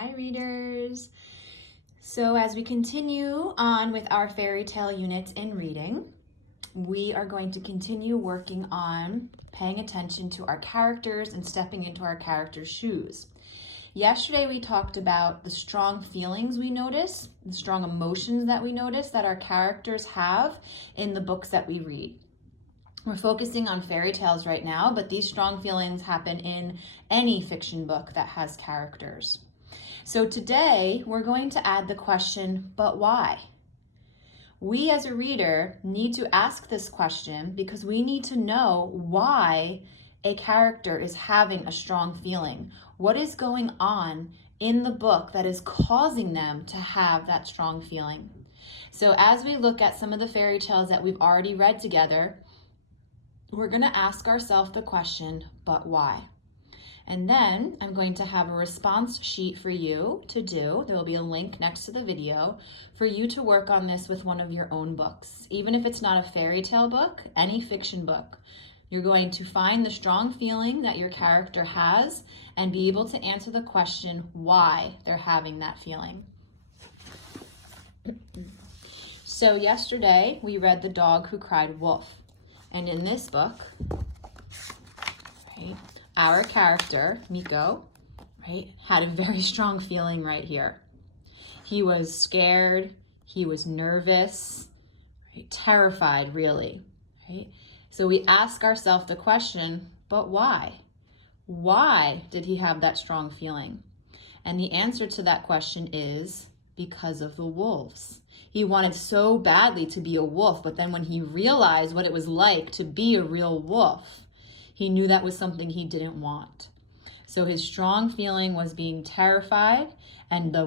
Hi readers! So as we continue on with our fairy tale units in reading, we are going to continue working on paying attention to our characters and stepping into our characters' shoes. Yesterday we talked about the strong feelings we notice, the strong emotions that we notice that our characters have in the books that we read. We're focusing on fairy tales right now, but these strong feelings happen in any fiction book that has characters. So today we're going to add the question, but why? We as a reader need to ask this question because we need to know why a character is having a strong feeling. What is going on in the book that is causing them to have that strong feeling? So as we look at some of the fairy tales that we've already read together, we're going to ask ourselves the question, but why? And then I'm going to have a response sheet for you to do. There will be a link next to the video for you to work on this with one of your own books. Even if it's not a fairy tale book, any fiction book, you're going to find the strong feeling that your character has and be able to answer the question why they're having that feeling. So yesterday we read The Dog Who Cried Wolf. And in this book, right, our character, Miko, right, had a very strong feeling right here. He was scared, he was nervous, right, terrified really, right? So we ask ourselves the question, but why? Why did he have that strong feeling? And the answer to that question is because of the wolves. He wanted so badly to be a wolf, but then when he realized what it was like to be a real wolf, he knew that was something he didn't want. So his strong feeling was being terrified, and the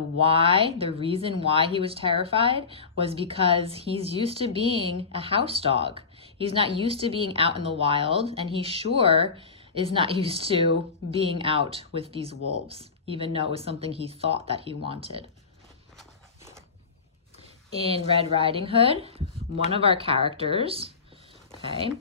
reason why he was terrified was because he's used to being a house dog. He's not used to being out in the wild, and he sure is not used to being out with these wolves, even though it was something he thought that he wanted. In Red Riding Hood, one of our characters, okay,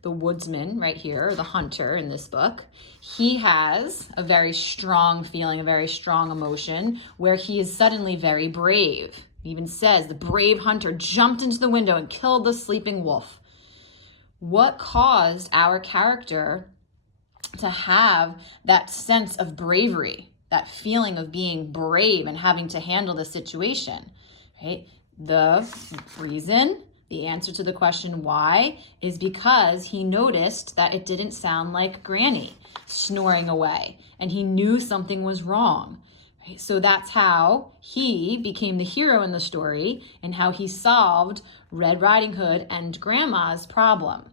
the woodsman right here, the hunter in this book, he has a very strong feeling, a very strong emotion where he is suddenly very brave. He even says the brave hunter jumped into the window and killed the sleeping wolf. What caused our character to have that sense of bravery, that feeling of being brave and having to handle the situation, right? The reason, the answer to the question why, is because he noticed that it didn't sound like Granny snoring away, and he knew something was wrong. Right? So that's how he became the hero in the story and how he solved Red Riding Hood and Grandma's problem.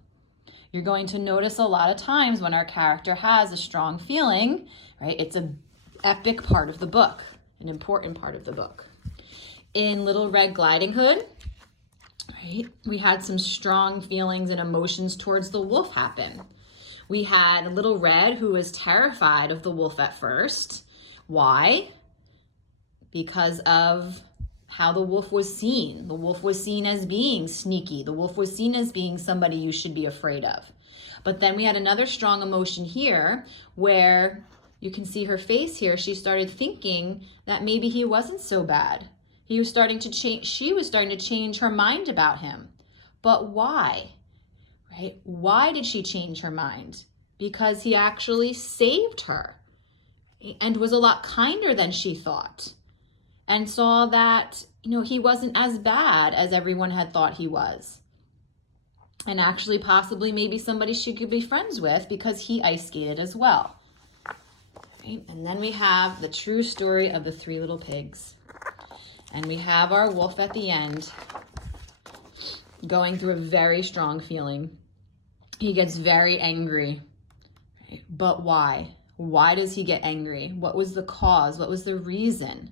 You're going to notice a lot of times when our character has a strong feeling, right? It's an epic part of the book, an important part of the book. In Little Red Riding Hood, right, we had some strong feelings and emotions towards the wolf happen. We had Little Red, who was terrified of the wolf at first. Why? Because of how the wolf was seen. The wolf was seen as being sneaky. The wolf was seen as being somebody you should be afraid of. But then we had another strong emotion here where you can see her face here. She started thinking that maybe he wasn't so bad. He was starting to change. She was starting to change her mind about him. But why? Right? Why did she change her mind? Because he actually saved her and was a lot kinder than she thought, and saw that, he wasn't as bad as everyone had thought he was. And actually possibly maybe somebody she could be friends with because he ice skated as well. Right? And then we have the true story of the Three Little Pigs. And we have our wolf at the end going through a very strong feeling. He gets very angry. Right? But why? Why does he get angry? What was the cause? What was the reason?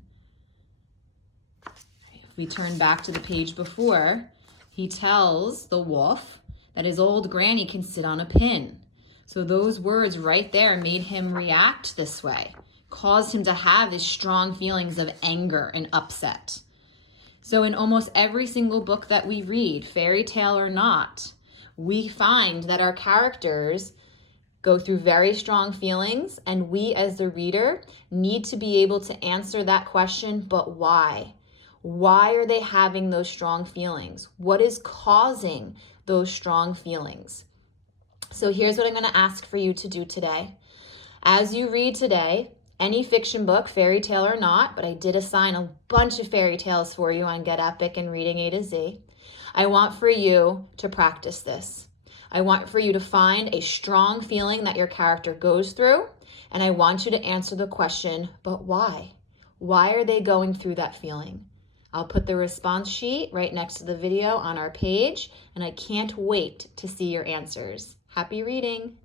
If we turn back to the page before, he tells the wolf that his old granny can sit on a pin. So those words right there made him react this way, caused him to have his strong feelings of anger and upset. So in almost every single book that we read, fairy tale or not, we find that our characters go through very strong feelings, and we as the reader need to be able to answer that question, but why? Why are they having those strong feelings? What is causing those strong feelings? So here's what I'm going to ask for you to do today. As you read today, any fiction book, fairy tale or not, but I did assign a bunch of fairy tales for you on Get Epic and Reading A to Z. I want for you to practice this. I want for you to find a strong feeling that your character goes through, and I want you to answer the question, but why? Why are they going through that feeling? I'll put the response sheet right next to the video on our page, and I can't wait to see your answers. Happy reading!